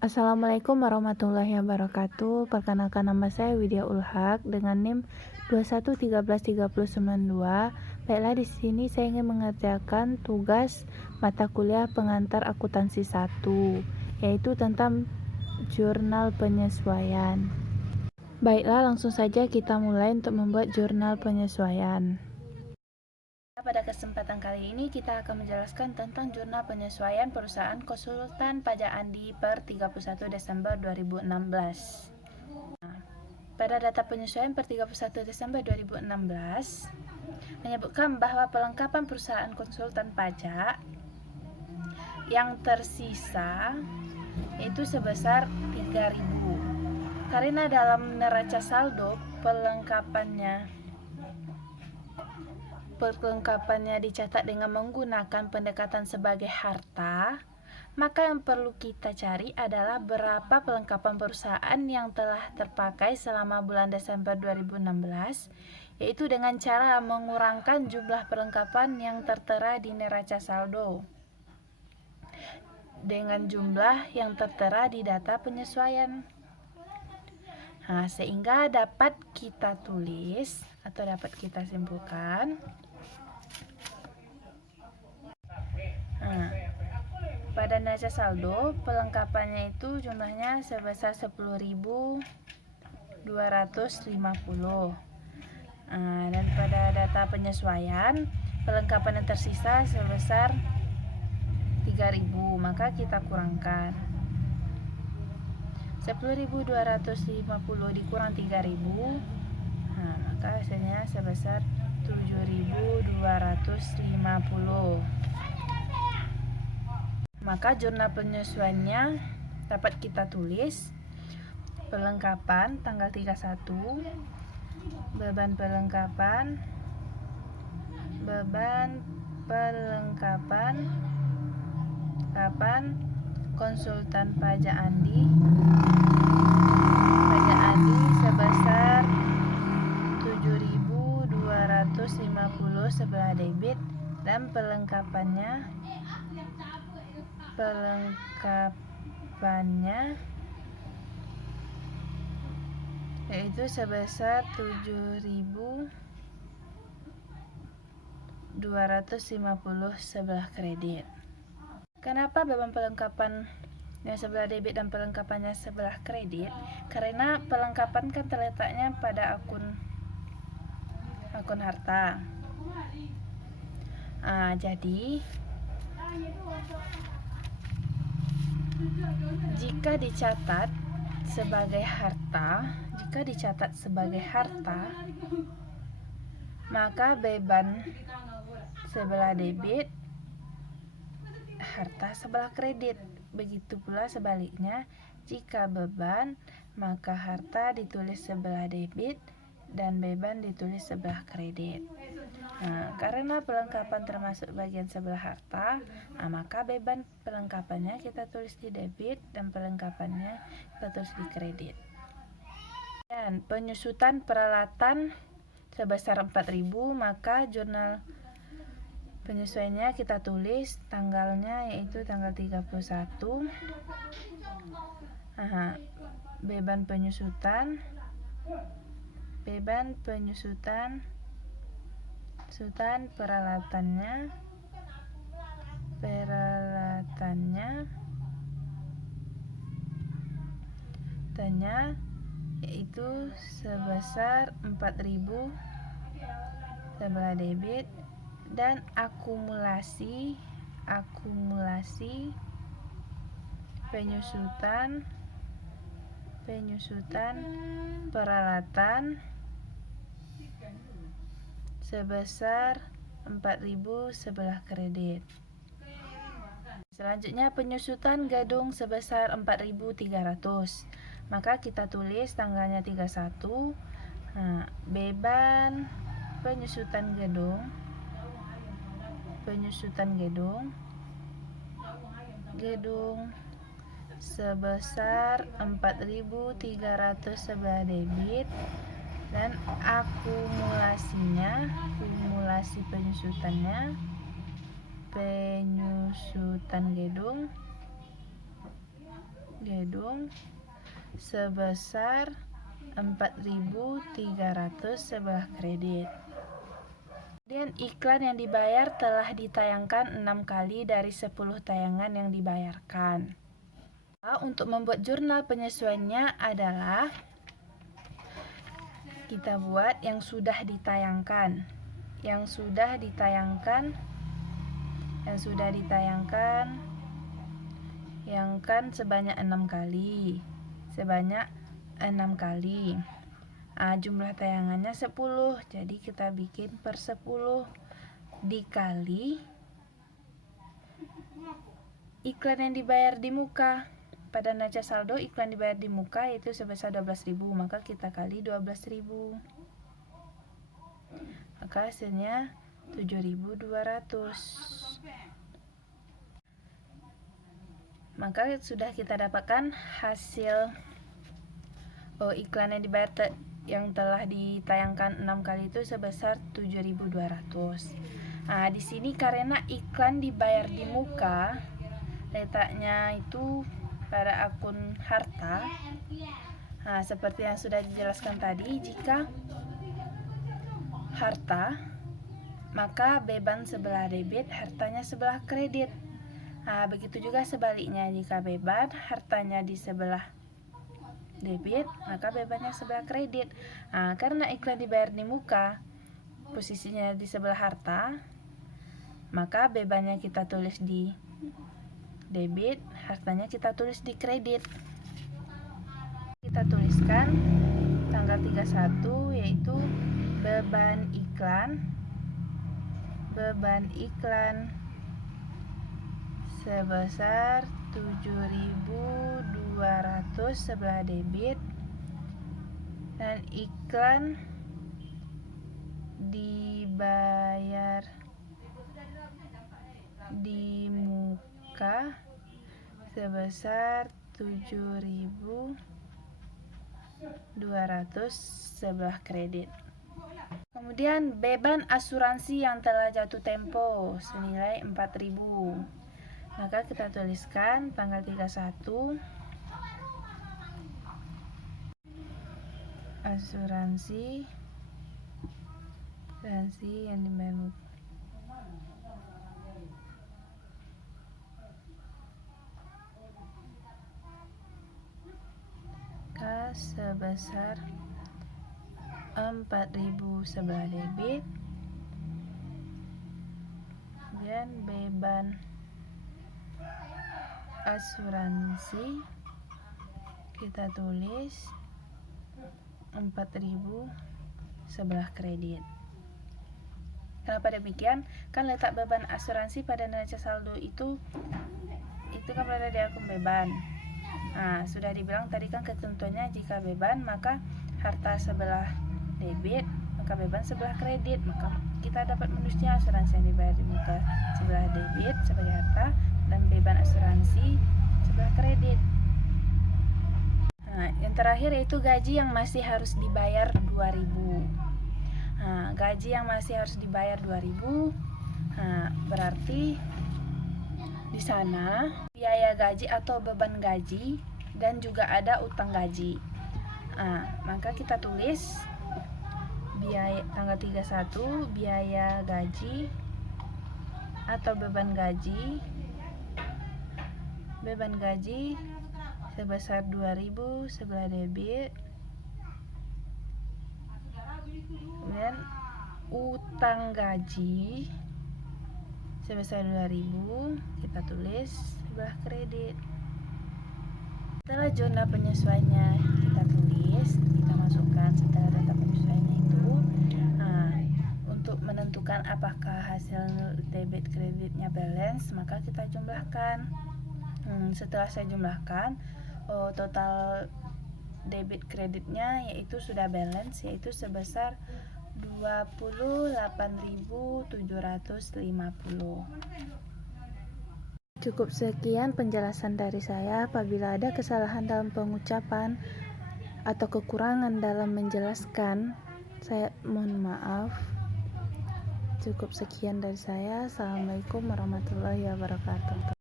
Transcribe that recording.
Assalamualaikum warahmatullahi wabarakatuh. Perkenalkan, nama saya Widya Ulhaq dengan NIM 21133092. Baiklah, di sini saya ingin mengerjakan tugas mata kuliah pengantar akuntansi 1, yaitu tentang jurnal penyesuaian. Baiklah, langsung saja kita mulai untuk membuat jurnal penyesuaian. Pada kesempatan kali ini kita akan menjelaskan tentang jurnal penyesuaian perusahaan konsultan pajak Andi per 31 Desember 2016. Pada data penyesuaian per 31 Desember 2016 menyebutkan bahwa pelengkapan perusahaan konsultan pajak yang tersisa itu sebesar 3.000. Karena dalam neraca saldo perlengkapannya dicatat dengan menggunakan pendekatan sebagai harta, maka yang perlu kita cari adalah berapa pelengkapan perusahaan yang telah terpakai selama bulan Desember 2016, yaitu dengan cara mengurangkan jumlah perlengkapan yang tertera di neraca saldo dengan jumlah yang tertera di data penyesuaian. Sehingga dapat kita tulis atau dapat kita simpulkan. Pada neraca saldo, pelengkapannya itu jumlahnya sebesar 10.250. Dan pada data penyesuaian, pelengkapan yang tersisa sebesar 3.000, maka kita kurangkan. 10.250 dikurang 3.000, maka hasilnya sebesar 7.250. Maka jurnal penyesuaiannya dapat kita tulis: pelengkapan tanggal 31, beban pelengkapan konsultan pajak Andi sebesar 7.250 sebelah debit, dan pelengkapannya yaitu sebesar 7.250 sebelah kredit. Kenapa beban pelengkapan yang sebelah debit dan pelengkapannya sebelah kredit? Karena pelengkapan kan terletaknya pada akun harta. Jadi jika dicatat sebagai harta, maka beban sebelah debit, harta sebelah kredit. Begitu pula sebaliknya, jika beban, maka harta ditulis sebelah debit dan beban ditulis sebelah kredit. Karena pelengkapan termasuk bagian sebelah harta, maka beban pelengkapannya kita tulis di debit dan pelengkapannya kita tulis di kredit. Dan penyusutan peralatan sebesar 4.000, maka jurnal penyesuaiannya kita tulis tanggalnya, yaitu tanggal 31. Beban penyusutan peralatannya yaitu sebesar 4.000 sebelah debit, dan akumulasi penyusutan peralatan sebesar 4.000 sebelah kredit. Selanjutnya penyusutan gedung sebesar 4.300, maka kita tulis tanggalnya 31. Beban penyusutan gedung sebesar 4.300 sebelah debit, dan akumulasi penyusutannya, penyusutan gedung kerudung sebesar 4.300 sebelah kredit. Kemudian iklan yang dibayar telah ditayangkan 6 kali dari 10 tayangan yang dibayarkan. Untuk membuat jurnal penyesuaiannya adalah kita buat yang sudah ditayangkan. Yang sudah ditayangkan yang kan sebanyak 6 kali. Jumlah tayangannya 10, jadi kita bikin per 10 dikali iklan yang dibayar di muka. Pada neraca saldo iklan dibayar di muka yaitu sebesar 12.000, maka kita kali 12.000, maka hasilnya 7.200. Maka sudah kita dapatkan hasil iklan yang dibayar yang telah ditayangkan 6 kali itu sebesar 7.200. Di sini karena iklan dibayar di muka, letaknya itu pada akun harta. Seperti yang sudah dijelaskan tadi, jika harta, maka beban sebelah debit, hartanya sebelah kredit. Begitu juga sebaliknya, jika beban, hartanya di sebelah debit, maka bebannya sebelah kredit. Karena iklan dibayar di muka, posisinya di sebelah harta, maka bebannya kita tulis di debit, hartanya kita tulis di kredit. Kita tuliskan tanggal 31 yaitu beban iklan sebesar 7.200 sebelah debit, dan iklan dibayar di muka sebesar 7.200 sebelah kredit. Kemudian beban asuransi yang telah jatuh tempo senilai 4.000. Maka kita tuliskan tanggal 31 asuransi yang dibayar sebesar 4.000 sebelah debit, dan beban asuransi kita tulis 4.000 sebelah kredit. Kenapa demikian? Kan letak beban asuransi pada neraca saldo itu kan berada di akun beban. Sudah dibilang tadi kan ketentuannya jika beban maka harta sebelah debit, maka beban sebelah kredit. Maka kita dapat menulisnya asuransi yang dibayar di muka sebelah debit sebagai harta, dan beban asuransi sebelah kredit. Yang terakhir yaitu gaji yang masih harus dibayar 2.000. Gaji yang masih harus dibayar 2.000, berarti di sana biaya gaji atau beban gaji dan juga ada utang gaji. Maka kita tulis biaya tanggal 31 biaya gaji atau beban gaji sebesar 2.000 sebelah debit, kemudian utang gaji sebesar 2.000 kita tulis sebelah kredit. Setelah zona penyesuaiannya kita tulis, kita masukkan setelah data penyesuaiannya itu. Untuk menentukan apakah hasil debit kreditnya balance, maka kita jumlahkan. Setelah saya jumlahkan, total debit kreditnya yaitu sudah balance, yaitu sebesar 28.750. Cukup sekian penjelasan dari saya. Apabila ada kesalahan dalam pengucapan atau kekurangan dalam menjelaskan, saya mohon maaf. Cukup sekian dari saya. Assalamualaikum warahmatullahi wabarakatuh.